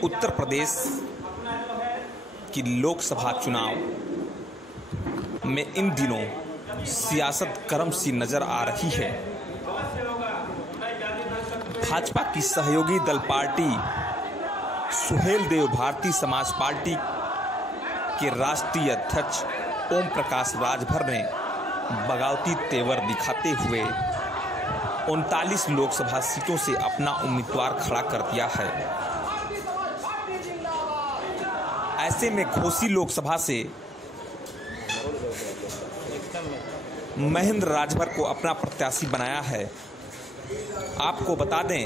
उत्तर प्रदेश की लोकसभा चुनाव में इन दिनों सियासत गर्म सी नजर आ रही है। भाजपा की सहयोगी दल पार्टी सुहेल देव भारतीय समाज पार्टी के राष्ट्रीय अध्यक्ष ओम प्रकाश राजभर ने बगावती तेवर दिखाते हुए 39 लोकसभा सीटों से अपना उम्मीदवार खड़ा कर दिया है। ऐसे में घोसी लोकसभा से महेंद्र राजभर को अपना प्रत्याशी बनाया है। आपको बता दें,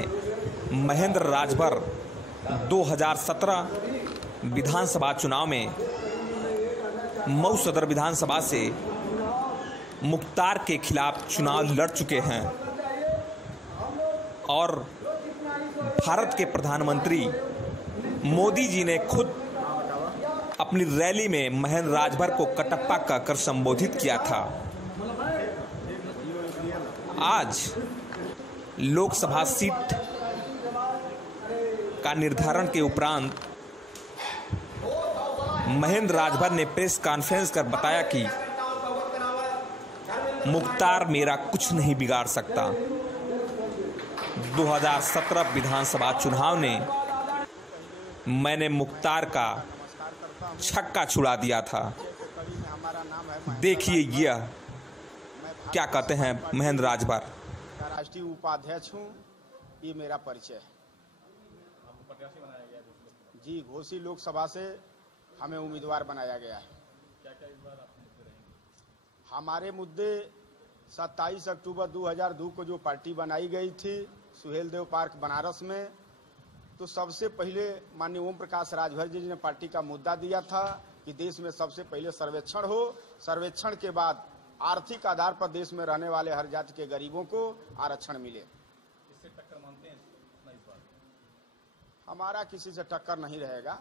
महेंद्र राजभर 2017 विधानसभा चुनाव में मऊ सदर विधानसभा से मुख्तार के खिलाफ चुनाव लड़ चुके हैं और भारत के प्रधानमंत्री मोदी जी ने खुद अपनी रैली में महेंद्र राजभर को कटप्पा कहकर संबोधित किया था। आज लोकसभा सीट का निर्धारण के उपरांत महेंद्र राजभर ने प्रेस कॉन्फ्रेंस कर बताया कि मुख्तार मेरा कुछ नहीं बिगाड़ सकता। 2017 विधानसभा चुनाव ने मैंने मुख्तार का छक्का छुड़ा दिया था। देखिए यह क्या कहते हैं महेंद्र राजभर। राष्ट्रीय उपाध्यक्ष हूँ, ये मेरा परिचय है। जी, घोसी लोकसभा से हमें उम्मीदवार बनाया गया है। हमारे मुद्दे 27 अक्टूबर 2002 को जो पार्टी बनाई गई थी सुहेल देव पार्क बनारस में, तो सबसे पहले माननीय ओम प्रकाश राजभर जी ने पार्टी का मुद्दा दिया था कि देश में सबसे पहले सर्वेक्षण हो, सर्वेक्षण के बाद आर्थिक आधार पर देश में रहने वाले हर जाति के गरीबों को आरक्षण मिले। इससे टक्कर मानते हैं इस बार? हमारा किसी से टक्कर नहीं रहेगा।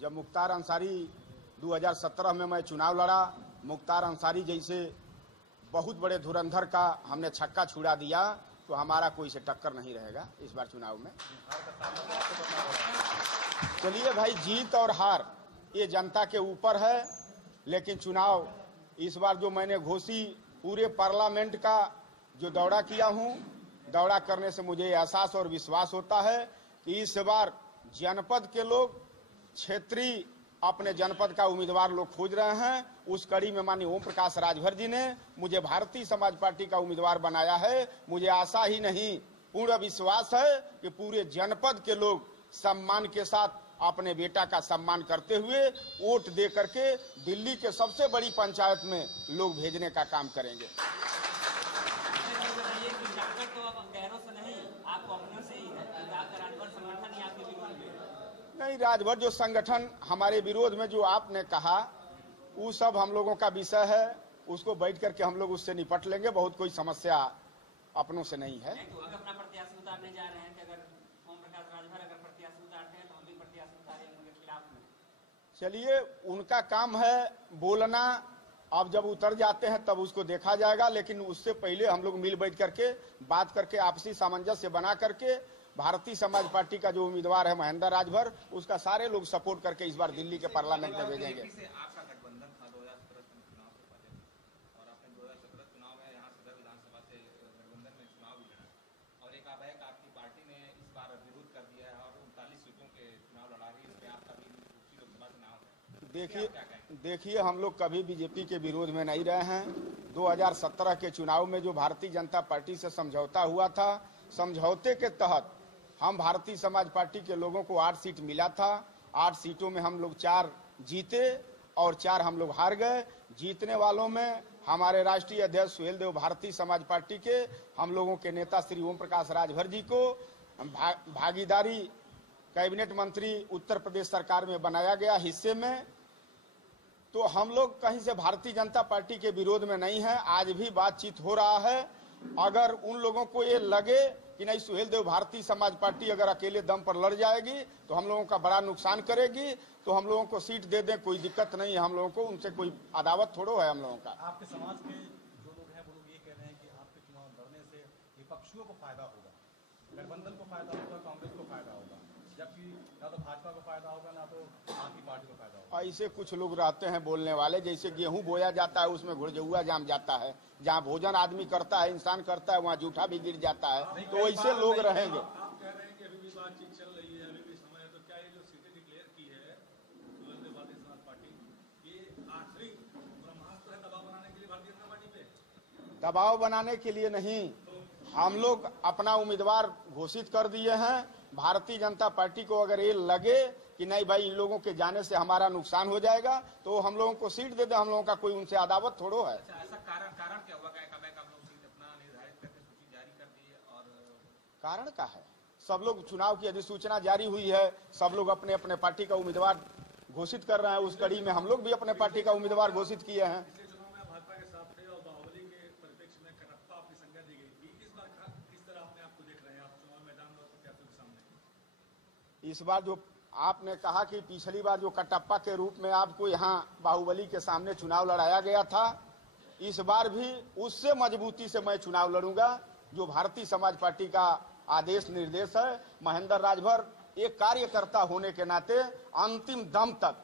जब मुख्तार अंसारी 2017 में मैं चुनाव लड़ा, मुख्तार अंसारी जैसे बहुत बड़े धुरंधर का हमने छक्का छुड़ा दिया, तो हमारा कोई से टक्कर नहीं रहेगा इस बार चुनाव में। चलिए भाई, जीत और हार ये जनता के ऊपर है, लेकिन चुनाव इस बार जो मैंने घोसी पूरे पार्लियामेंट का जो दौरा किया हूँ, दौरा करने से मुझे एहसास और विश्वास होता है कि इस बार जनपद के लोग क्षेत्रीय अपने जनपद का उम्मीदवार लोग खोज रहे हैं। उस कड़ी में माननीय ओम प्रकाश राजभर जी ने मुझे भारतीय समाज पार्टी का उम्मीदवार बनाया है। मुझे आशा ही नहीं, पूर्ण विश्वास है कि पूरे जनपद के लोग सम्मान के साथ अपने बेटा का सम्मान करते हुए वोट दे करके दिल्ली के सबसे बड़ी पंचायत में लोग भेजने का काम करेंगे। नहीं, राजभर जो संगठन हमारे विरोध में जो आपने कहा, वो सब हम लोगों का विषय है। उसको बैठ करके हम लोग उससे निपट लेंगे। बहुत कोई समस्या अपनों से नहीं है। तो अगर अपना प्रत्याशी उतारने जा रहे हैं कि अगर ओम प्रकाश राजभर अगर प्रत्याशी उतारते हैं तो हम भी प्रत्याशी उतारेंगे उनके खिलाफ में। चलिए, उनका काम है बोलना। अब जब उतर जाते हैं तब उसको देखा जाएगा, लेकिन उससे पहले हम लोग मिल बैठ करके बात करके आपसी सामंजस्य बना करके भारतीय समाज पार्टी का जो उम्मीदवार है महेंद्र राजभर, उसका सारे लोग सपोर्ट करके इस बार दिल्ली के पार्लियामेंट में भेजेंगे। आपका गठबंधन था 2017 चुनाव से पहले, और आपने 2017 चुनाव में यहाँ सदर विधानसभा से गठबंधन में चुनाव भी लड़ा, और एक आप है कि आपकी पार्टी ने इस बार विरोध कर दिया है और 39 सीटों के चुनाव लड़ा रही है। इसमें आपका भी लोकसभा चुनाव है। देखिए, हम लोग कभी बीजेपी के विरोध में नहीं रहे हैं। 2017 के चुनाव में जो भारतीय जनता पार्टी से समझौता हुआ था, समझौते के तहत हम भारतीय समाज पार्टी के लोगों को 8 सीट मिला था। 8 सीटों में हम लोग 4 जीते और 4 हम लोग हार गए। जीतने वालों में हमारे राष्ट्रीय अध्यक्ष सुहेल देव भारतीय समाज पार्टी के हम लोगों के नेता श्री ओम प्रकाश राजभर जी को भागीदारी कैबिनेट मंत्री उत्तर प्रदेश सरकार में बनाया गया हिस्से में। तो हम लोग कहीं से भारतीय जनता पार्टी के विरोध में नहीं है। आज भी बातचीत हो रहा है। अगर उन लोगों को ये लगे कि नहीं सुहेल देव भारतीय समाज पार्टी अगर अकेले दम पर लड़ जाएगी तो हम लोगों का बड़ा नुकसान करेगी, तो हम लोगों को सीट दे दें, कोई दिक्कत नहीं है हम लोगों को। उनसे कोई अदावत थोड़ो है हम लोगों का। आपके समाज के जो लोग हैं वो लोग ये कह रहे हैं कि आपके चुनाव लड़ने से विपक्षियों को फायदा होगा, गठबंधन को फायदा होगा, कांग्रेस को फायदा होगा। जबकि ना तो भाजपा को फायदा होगा ना तो आपकी पार्टी को फायदा होगा। ऐसे कुछ लोग रहते हैं बोलने वाले, जैसे गेहूं बोया जाता है उसमें घुड़झुआ जाम जाता है, जहाँ भोजन आदमी करता है इंसान करता है वहाँ जूठा भी गिर जाता है, तो वैसे लोग रहेंगे। आप कह रहे हैं कि अभी भी बातचीत चल रही है, अभी भी समय है, तो क्या ये जो सीटें डिक्लेयर की है भारतीय समाज पार्टी, ये आखिरी ब्रह्मास्त्र है दबाव बनाने के लिए भारतीय जनता पार्टी पे? दबाव बनाने के लिए नहीं, हम लोग अपना उम्मीदवार घोषित कर दिए हैं। भारतीय जनता पार्टी को अगर ये लगे कि नहीं भाई इन लोगों के जाने से हमारा नुकसान हो जाएगा तो हम लोगों को सीट दे दे, हम लोगों का कोई उनसे अदावत थोड़ो है। ऐसा कारण क्या हुआ? आप लोग सीट अपना निर्धारित करके सूची जारी कर दी है और कारण का है, सब लोग चुनाव की अधिसूचना जारी हुई है, सब लोग अपने अपने पार्टी का उम्मीदवार घोषित कर रहे हैं, उस कड़ी में हम लोग भी अपने पार्टी का उम्मीदवार घोषित किए हैं। पिछले चुनाव में भाजपा के साथ थे और बाहुबली के परिप्रेक्ष्य में कटप्पा आपकी संज्ञा दी गई थी, इस बार किस तरह अपने आप को देख रहे हैं आप चुनाव मैदान में प्रत्याशियों के सामने? इस बार जो आपने कहा कि पिछली बार जो कटप्पा के रूप में आपको यहाँ बाहुबली के सामने चुनाव लड़ाया गया था, इस बार भी उससे मजबूती से मैं चुनाव लड़ूंगा। जो भारतीय समाज पार्टी का आदेश निर्देश है, महेंद्र राजभर एक कार्यकर्ता होने के नाते अंतिम दम तक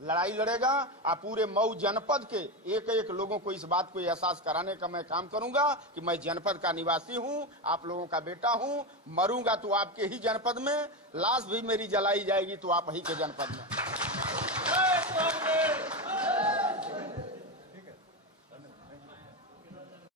लड़ाई लड़ेगा और पूरे मऊ जनपद के एक एक लोगों को इस बात को एहसास कराने का मैं काम करूंगा कि मैं जनपद का निवासी हूं, आप लोगों का बेटा हूं, मरूंगा तो आपके ही जनपद में, लाश भी मेरी जलाई जाएगी तो आप ही के जनपद में।